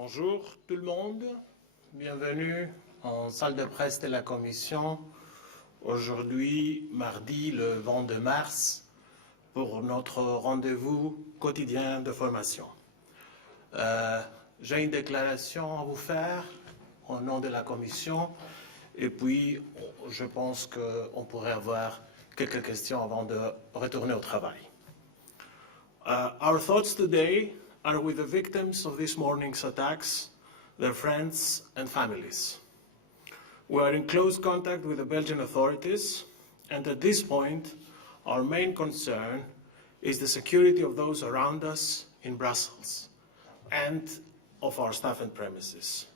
Bonjour tout le monde, bienvenue en salle de presse de la Commission. Aujourd'hui, mardi, le 22 mars, pour notre rendez-vous quotidien de formation. J'ai une déclaration à vous faire au nom de la Commission et puis je pense qu'on pourrait avoir quelques questions avant de retourner au travail. Our thoughts today are with the victims of this morning's attacks, their friends and families. We are in close contact with the Belgian authorities, and at this point, our main concern is the security of those around us in Brussels and of our staff and premises.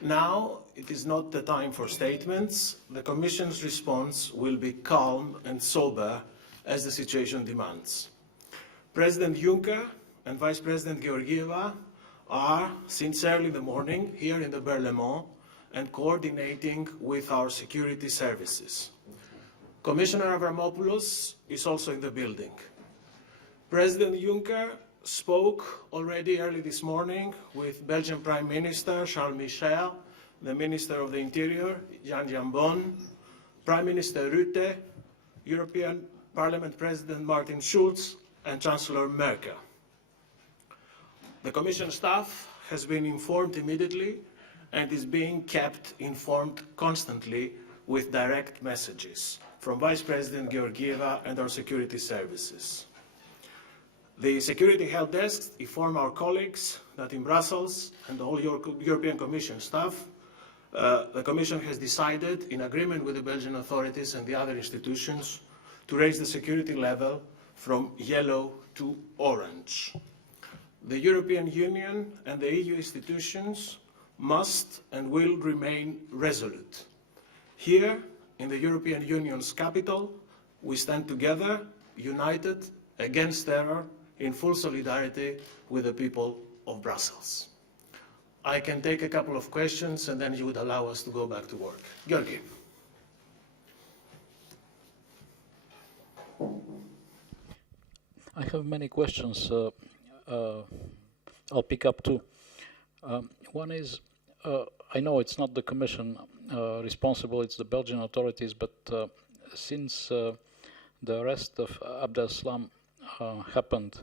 Now, it is not the time for statements. The Commission's response will be calm and sober as the situation demands. President Juncker and Vice President Georgieva are, since early in the morning, here in the Parlement and coordinating with our security services. Commissioner Avramopoulos is also in the building. President Juncker spoke already early this morning with Belgian Prime Minister Charles Michel, the Minister of the Interior, Jan Jambon, Prime Minister Rutte, European Parliament President Martin Schulz, and Chancellor Merkel. The Commission staff has been informed immediately and is being kept informed constantly with direct messages from Vice President Georgieva and our security services. The Security Help Desk inform our colleagues that in Brussels and all European Commission staff, the Commission has decided, in agreement with the Belgian authorities and the other institutions, to raise the security level from yellow to orange. The European Union and the EU institutions must and will remain resolute. Here, in the European Union's capital, we stand together, united, against terror, in full solidarity with the people of Brussels. I can take a couple of questions and then you would allow us to go back to work. Georgi. I have many questions. I'll pick up two. One is, I know it's not the Commission responsible, it's the Belgian authorities, but since the arrest of Abdel Salam happened,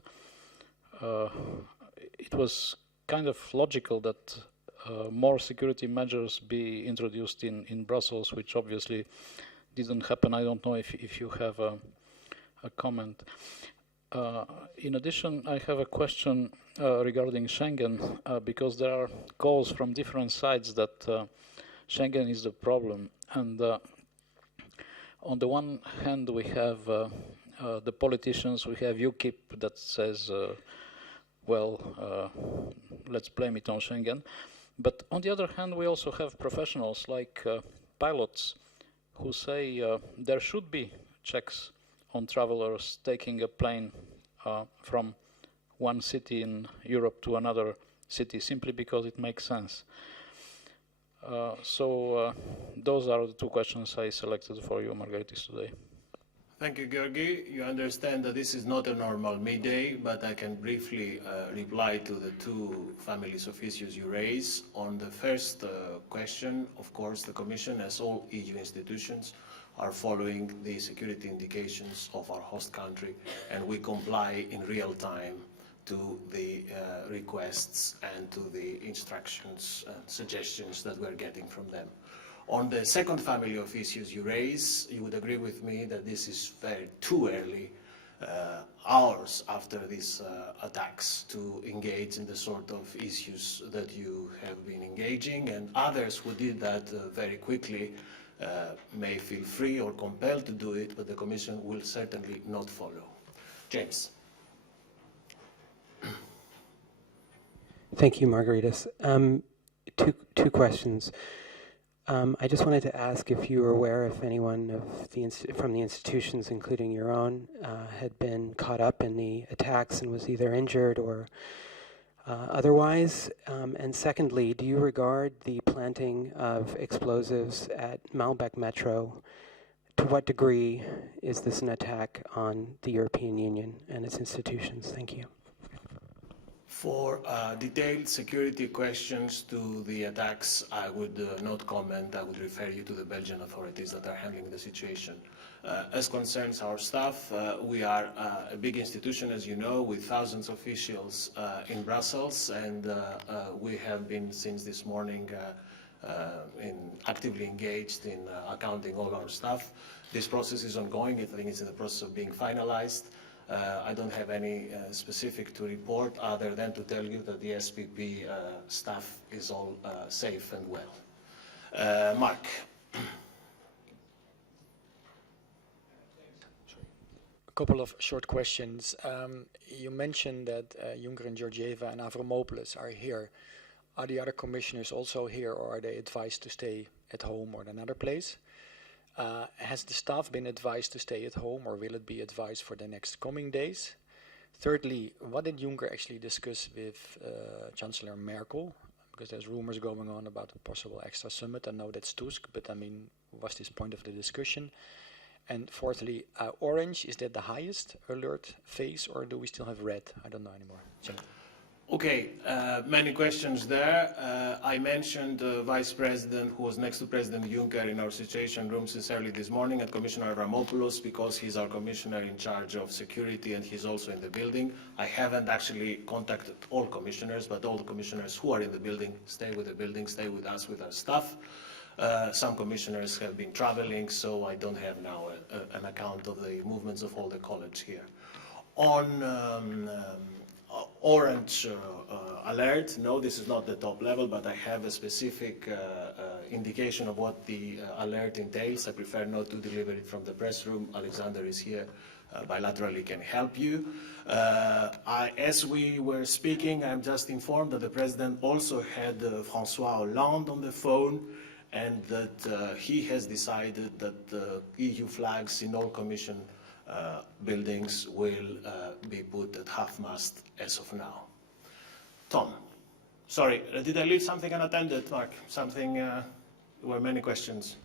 it was kind of logical that more security measures be introduced in Brussels, which obviously didn't happen. I don't know if you have a comment. In addition, I have a question regarding Schengen, because there are calls from different sides that Schengen is the problem. And on the one hand, we have the politicians, we have UKIP that says, let's blame it on Schengen. But on the other hand, we also have professionals like pilots who say there should be checks on travelers taking a plane from one city in Europe to another city simply because it makes sense. So those are the two questions I selected for you, Margaritis, today. Thank you, Georgi. You understand that this is not a normal midday, but I can briefly reply to the two families of issues you raise. On the first question, of course, the Commission, as all EU institutions, are following the security indications of our host country, and we comply in real time to the requests and to the instructions and suggestions that we're getting from them. On the second family of issues you raise, you would agree with me that this is too early, hours after these attacks, to engage in the sort of issues that you have been engaging, and others who did that very quickly may feel free or compelled to do it, but the Commission will certainly not follow. James. Thank you, Margaritis. Two questions. I just wanted to ask if you were aware if anyone from the institutions, including your own, had been caught up in the attacks and was either injured or otherwise. And secondly, do you regard the planting of explosives at Malbec Metro, to what degree is this an attack on the European Union and its institutions? Thank you. For detailed security questions to the attacks, I would not comment. I would refer you to the Belgian authorities that are handling the situation. As concerns our staff, we are a big institution, as you know, with thousands of officials in Brussels, and we have been, since this morning, actively engaged in accounting all our staff. This process is ongoing. I think it's in the process of being finalized. I don't have any specific to report other than to tell you that the SPP staff is all safe and well. Mark. A couple of short questions. You mentioned that Juncker and Georgieva and Avramopoulos are here. Are the other commissioners also here, or are they advised to stay at home or another place? Has the staff been advised to stay at home, or will it be advised for the next coming days? Thirdly, what did Juncker actually discuss with Chancellor Merkel? Because there's rumors going on about a possible extra summit. I know that's Tusk, but I mean, was this point of the discussion? And fourthly, orange, is that the highest alert phase, or do we still have red? I don't know anymore. Okay, many questions there. I mentioned the Vice President who was next to President Juncker in our situation room since early this morning, and Commissioner Avramopoulos, because he's our Commissioner in charge of security and he's also in the building. I haven't actually contacted all Commissioners, but all the Commissioners who are in the building, stay with the building, stay with us, with our staff. Some Commissioners have been traveling, so I don't have now an account of the movements of all the college here. On orange alert, no, this is not the top level, but I have a specific indication of what the alert entails. I prefer not to deliver it from the press room. Alexander is here, bilaterally can help you. As we were speaking, I'm just informed that the President also had François Hollande on the phone, and that he has decided that the EU flags in all Commission buildings will be put at half-mast as of now. Tom, sorry, did I leave something unattended, Mark? Something, there were many questions.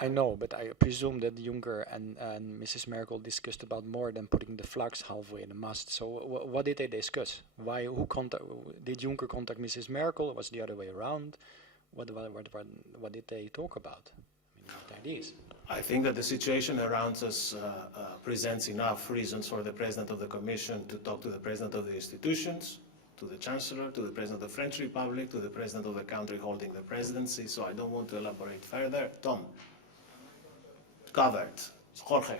I know, but I presume that Juncker and Mrs. Merkel discussed about more than putting the flags halfway in the mast. So what did they discuss? Did Juncker contact Mrs. Merkel, or was it the other way around? What did they talk about? I mean, what ideas? I think that the situation around us presents enough reasons for the President of the Commission to talk to the President of the institutions, to the Chancellor, to the President of the French Republic, to the President of the country holding the presidency, so I don't want to elaborate further. Tom? Covered. Jorge?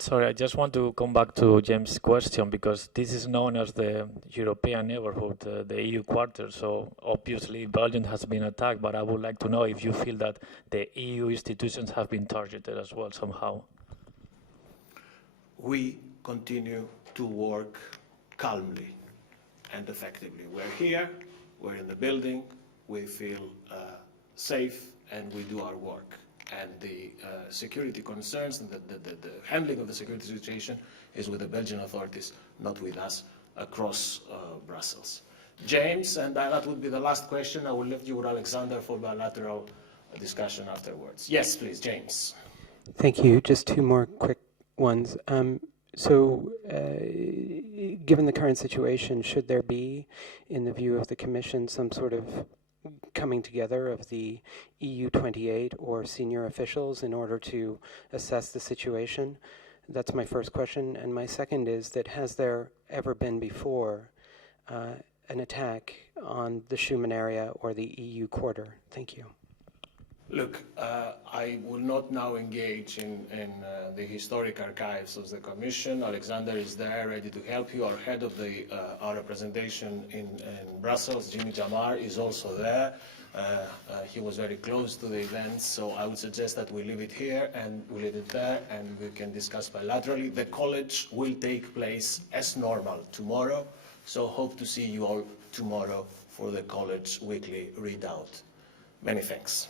Sorry, I just want to come back to James' question, because this is known as the European neighborhood, the EU quarter. So obviously Belgium has been attacked, but I would like to know if you feel that the EU institutions have been targeted as well somehow. We continue to work calmly and effectively. We're here, we're in the building, we feel safe, and we do our work. And the security concerns and the handling of the security situation is with the Belgian authorities, not with us, across Brussels. James, and that would be the last question. I will leave you with Alexander for bilateral discussion afterwards. Yes, please, James. Thank you. Just two more quick ones. Given the current situation, should there be, in the view of the Commission, some sort of coming together of the EU 28 or senior officials in order to assess the situation? That's my first question. And my second is that has there ever been before an attack on the Schuman area or the EU quarter? Thank you. Look, I will not now engage in the historic archives of the Commission. Alexander is there, ready to help you. Our head of our representation in Brussels, Jimmy Jamar, is also there. He was very close to the events, so I would suggest that we leave it here and we leave it there, and we can discuss bilaterally. The college will take place as normal tomorrow, so hope to see you all tomorrow for the college weekly readout. Many thanks.